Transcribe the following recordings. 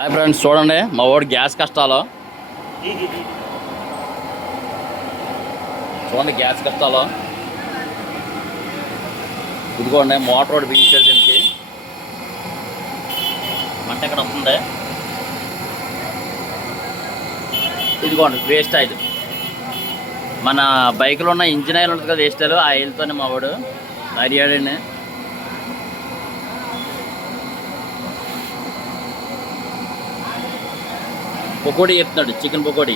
Hi friends, చూడండి మా వాడు గ్యాస్ కష్టాలు. చూడండి గ్యాస్ కష్టాలు. ఇదిగోండి మోటార్ రోడ్ బిగించారు. దీనికి మంట ఎక్కడ వస్తుంది. ఇదిగోండి వేస్ట్ ఆయిల్, మన బైక్లో ఉన్న ఇంజిన్ ఆయిల్ ఉంటుంది కదా, వేస్ట్ ఆయిల్. ఆ ఆయిల్తోనే మా వాడు తయారండి. పకోడీ చెప్తున్నాడు, చికెన్ పకోడీ.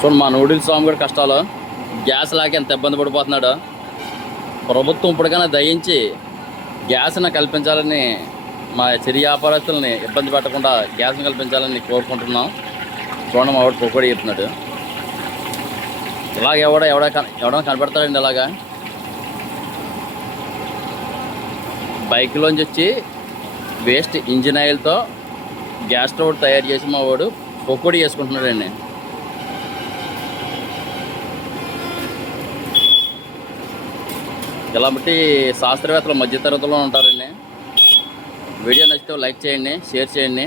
చూడండి మా నూడిల్స్ స్వామి కూడా కష్టాలు. గ్యాస్ లాగా ఎంత ఇబ్బంది పడిపోతున్నాడు. ప్రభుత్వం ఇప్పటికైనా దయించి గ్యాస్ను కల్పించాలని, మా చిరు వ్యాపారస్తులని ఇబ్బంది పెట్టకుండా గ్యాస్ను కల్పించాలని కోరుకుంటున్నాం. చూడండి మా వాడు పకోడీ చెప్తున్నాడు. ఇలాగ ఎవడో కనపడతాడండి. ఇలాగా బైక్లోంచి వచ్చి వేస్ట్ ఇంజిన్ ఆయిల్తో గ్యాస్ స్టవ్ తయారు చేసి మా వాడు పకోడీ చేసుకుంటున్నాడండి. ఇలా బట్టి శాస్త్రవేత్తలు మధ్యతరగతిలో ఉంటారండి. వీడియో నచ్చితే లైక్ చేయండి, షేర్ చేయండి.